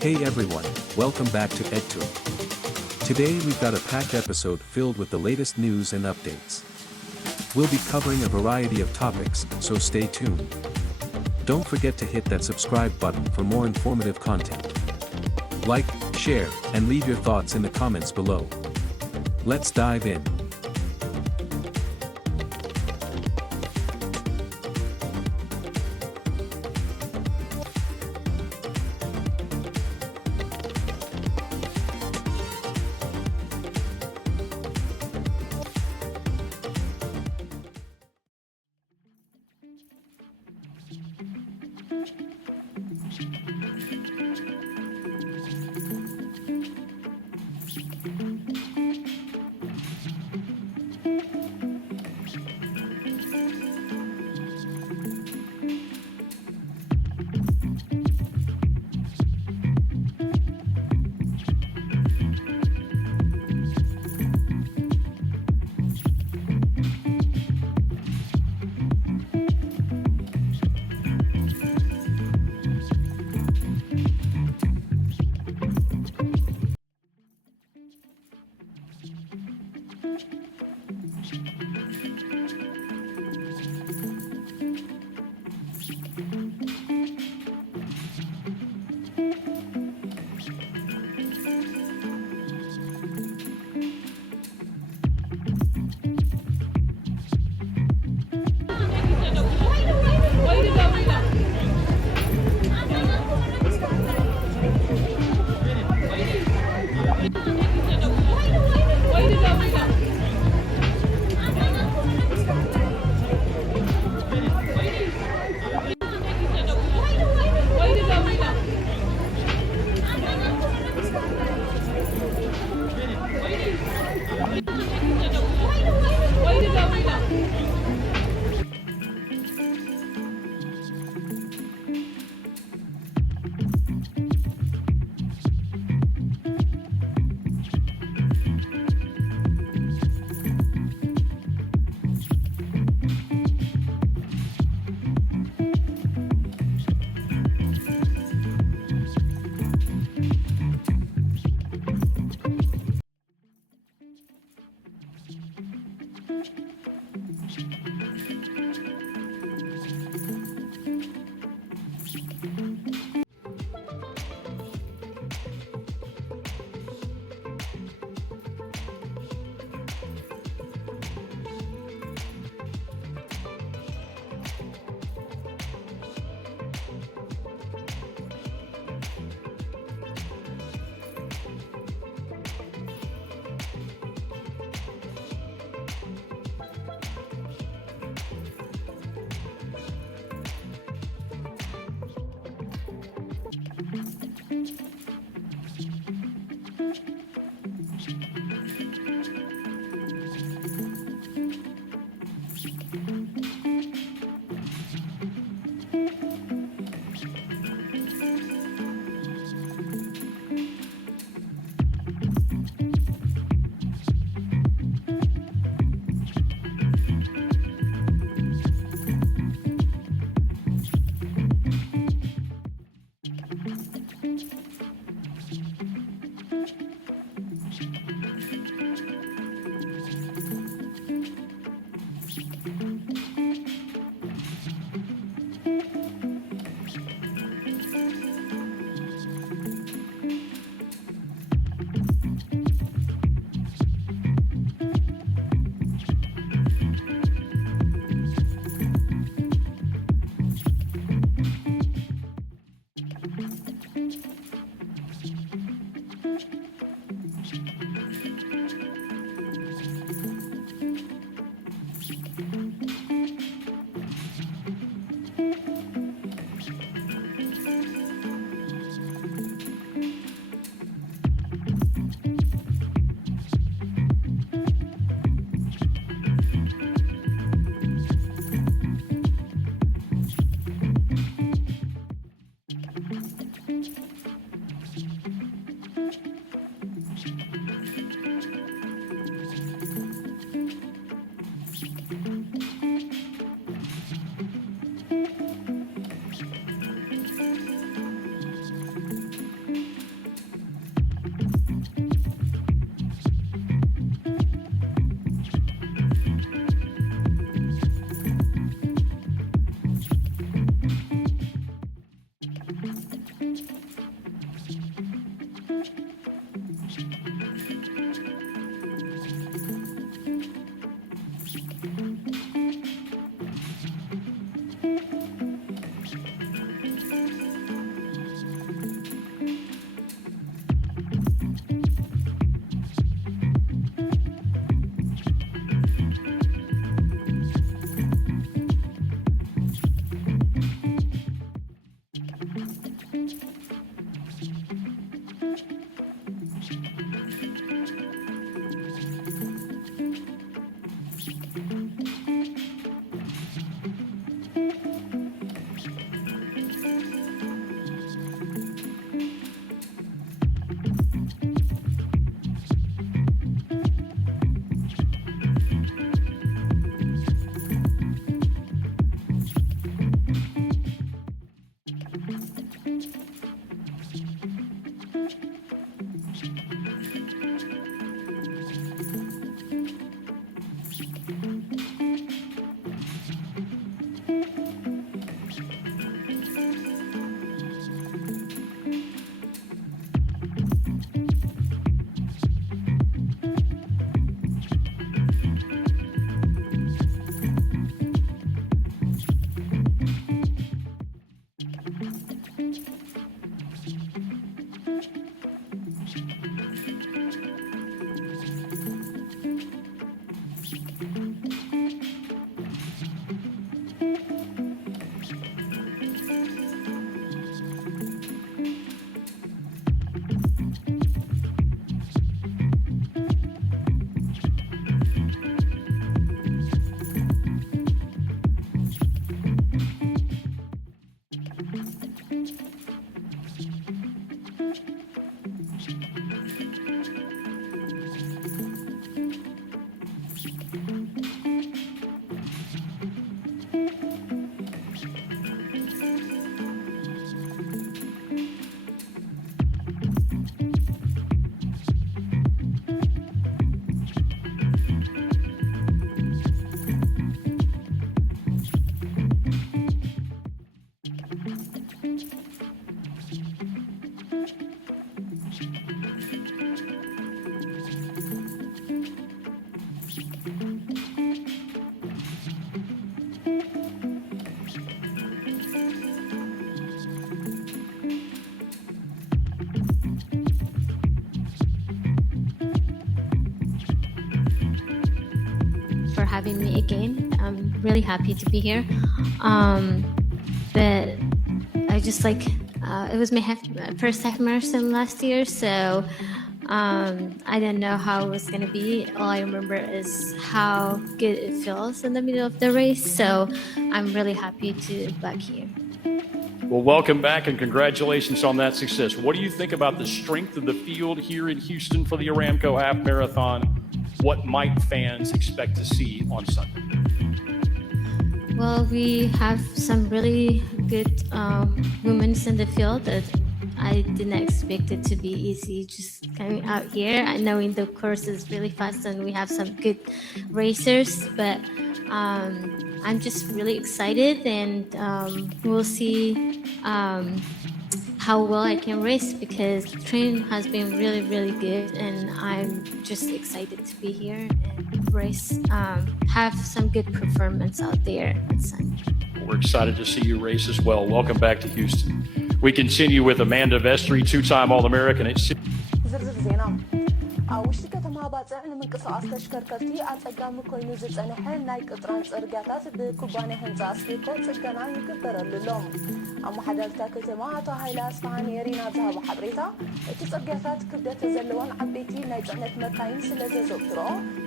Hey everyone, welcome back to EdTube. Today we've got a packed episode filled with the latest news and updates. We'll be covering a variety of topics, so stay tuned. Don't forget to hit that subscribe button for more informative content. Like, share, and leave your thoughts in the comments below. Let's dive in. having me again. I'm really happy to be here. But I just it was my first half marathon last year, so I didn't know how it was gonna be. All I remember is how good it feels in the middle of the race. So I'm really happy to be back here. Well, welcome back and congratulations on that success. What do you think about the strength of the field here in Houston for the Aramco Half Marathon? What might fans expect to see on Sunday? Well, we have some really good women in the field that I didn't expect it to be easy just coming out here. I know the course is really fast and we have some good racers, but I'm just really excited, and we'll see how well I can race, because the training has been really, really good, and I'm just excited to be here and race, have some good performance out there on Sunday. We're excited to see you race as well. Welcome back to Houston. We continue with Amanda Vestry, two-time All-American. ውሽጢ ከተማ ባፅዕ ንምንቅስቃስ ተሽከርከርቲ ኣፀጋሚ ኮይኑ ዝፀንሐ ናይ ቅጥራን ፅርግያታት ብኩባንያ ህንፃ ኣስፊኮ ፅገና ይግበረሉሎም። ኣመሓዳርታ ከተማ ኣቶ ሃይለ ኣስፋሃን የሪና ዝሃቦ ሓበሬታ እቲ ፅርግያታት ክብደት ዘለዎን ዓበይቲ ናይ ፅዕነት መካይን ስለ ዘዘውትሮ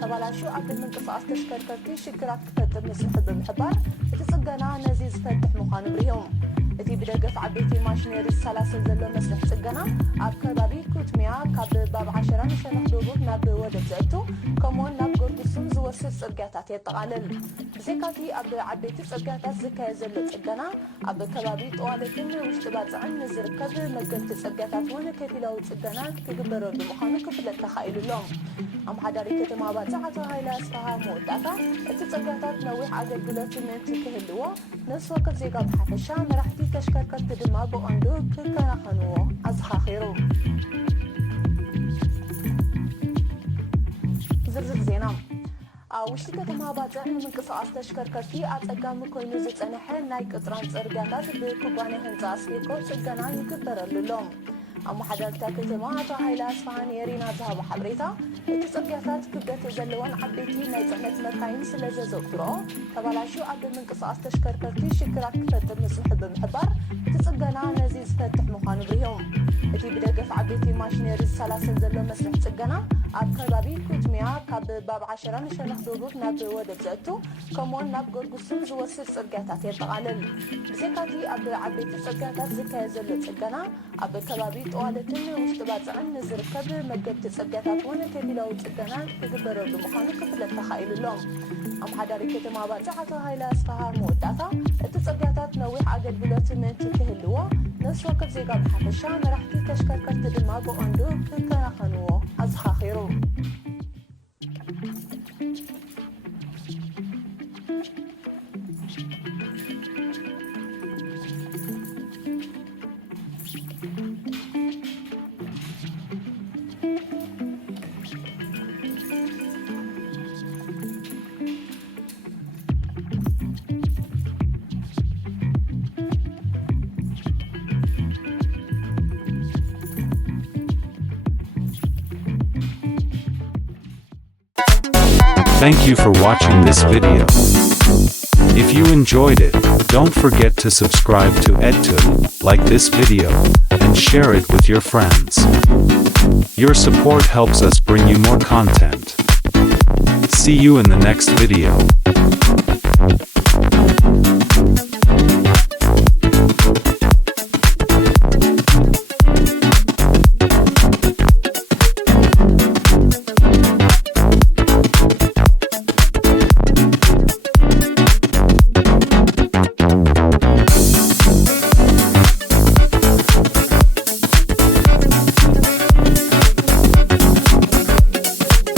ተባላሹ ኣብ ምንቅስቃስ ተሽከርከርቲ ሽግራት ክፈጥር ምስልሒ ብምሕባር እቲ ፅገና ነዚ ዝፈትሕ ምዃኑ ብርሂቦም። እቲ ብደገፍ ዓበይቲ ማሽነሪ ዝሰላሰል ዘሎ መስርሕ ፅገና ኣብ ከባቢ ኩትሚያ ካብ ባብ 10 ሸነኽ ደቡብ ናብ ወደብ ዘእቱ ከምኡውን ናብ ጎርጉሱም ዝወስድ ፅርግያታት የጠቃልል። ብዘይካቲ ኣብ ዓበይቲ ፅርግያታት ዝካየድ ዘሎ ፅገና ኣብ ከባቢ ጠዋለትን ውሽጢ ባፅዕን ዝርከብ መገድቲ ፅርግያታት እውን ከፊላዊ ፅገና ክግበረሉ ምዃኑ ክፍለጥ ተኻኢሉሎም። ኣመሓዳሪ ከተማ ባፅዕ ኣቶ ሃይለ ኣስፋሃ መወዳእታ እቲ ፅርግያታት ነዊሕ ኣገልግሎት ምእንቲ ክህልዎ ነፍሲ ወከፍ ዜጋ ብሓፈሻ መራሕቲ ተሽከርከርቲ ድማ ብቐንዱ ክከናኸንዎ ኣዘኻኺሩ። ዝርዝር ዜና ውሽጢ ከተማ ባፅዕ ንምንቅስቃስ ተሽከርከርቲ ኣፀጋሚ ኮይኑ ዝፀንሐ ናይ ቅጥራን ፅርግያታት ብኩባንያ ህንፃ ኣስፊኮ ፅገና ይግበረሉሎም። ኣመሓዳርታ ከተማ ኣቶ ሃይለ ኣስፋሃን የሪና ዝሃቦ ሓበሬታ እቲ ፅርግያታት ክብደት ዘለዎን ዓበይቲ ናይ ፅዕነት መካይን ስለ ዘዘውትሮ ተባላሹ ኣብ ምንቅስቃስ ተሽከርከርቲ ሽግራት ክፈጥር ምስልሒ ብምሕባር እቲ ፅገና ነዚ ዝፈትሕ ምዃኑ ብርሂቦም። እቲ ብደገፍ ዓበይቲ ማሽነሪ ዝሰላሰል ዘሎ መስርሕ ፅገና ኣብ ከባቢ ኩትሚያ ካብ ባብ 10 ሸነኽ ደቡብ ናብ ወደብ ዘእቱ ከምኡውን ናብ ጎርጉሱም ዝወስድ ፅርግያታት የጠቃልል። ብዘይካቲ ኣብ ዓበይቲ ፅርግያታት ዝካየድ ዘሎ ፅገና ኣብ ከባቢ ጠዋለትን ውሽጢ ባፅዕን ዝርከብ መገድቲ ፅርግያታት እውን ከፊላዊ ፅገና ክግበረሉ ምዃኑ ክፍለጥ ተኻኢሉሎም። ኣመሓዳሪ ከተማ ባፅዕ ኣቶ ሃይለ ኣስፋሃ መወዳእታ እቲ ፅርግያታት ነዊሕ ኣገልግሎት ምእንቲ ክህልዎ ነፍሲ ወከፍ ዜጋ ብሓፈሻ መራሕቲ ተሽከርከርቲ ድማ ብቐንዱ ክከናኸንዎ ኣዘኻኺሩ። Thank you for watching this video. If you enjoyed it, don't forget to subscribe to EdTube, like this video, and share it with your friends. Your support helps us bring you more content. See you in the next video.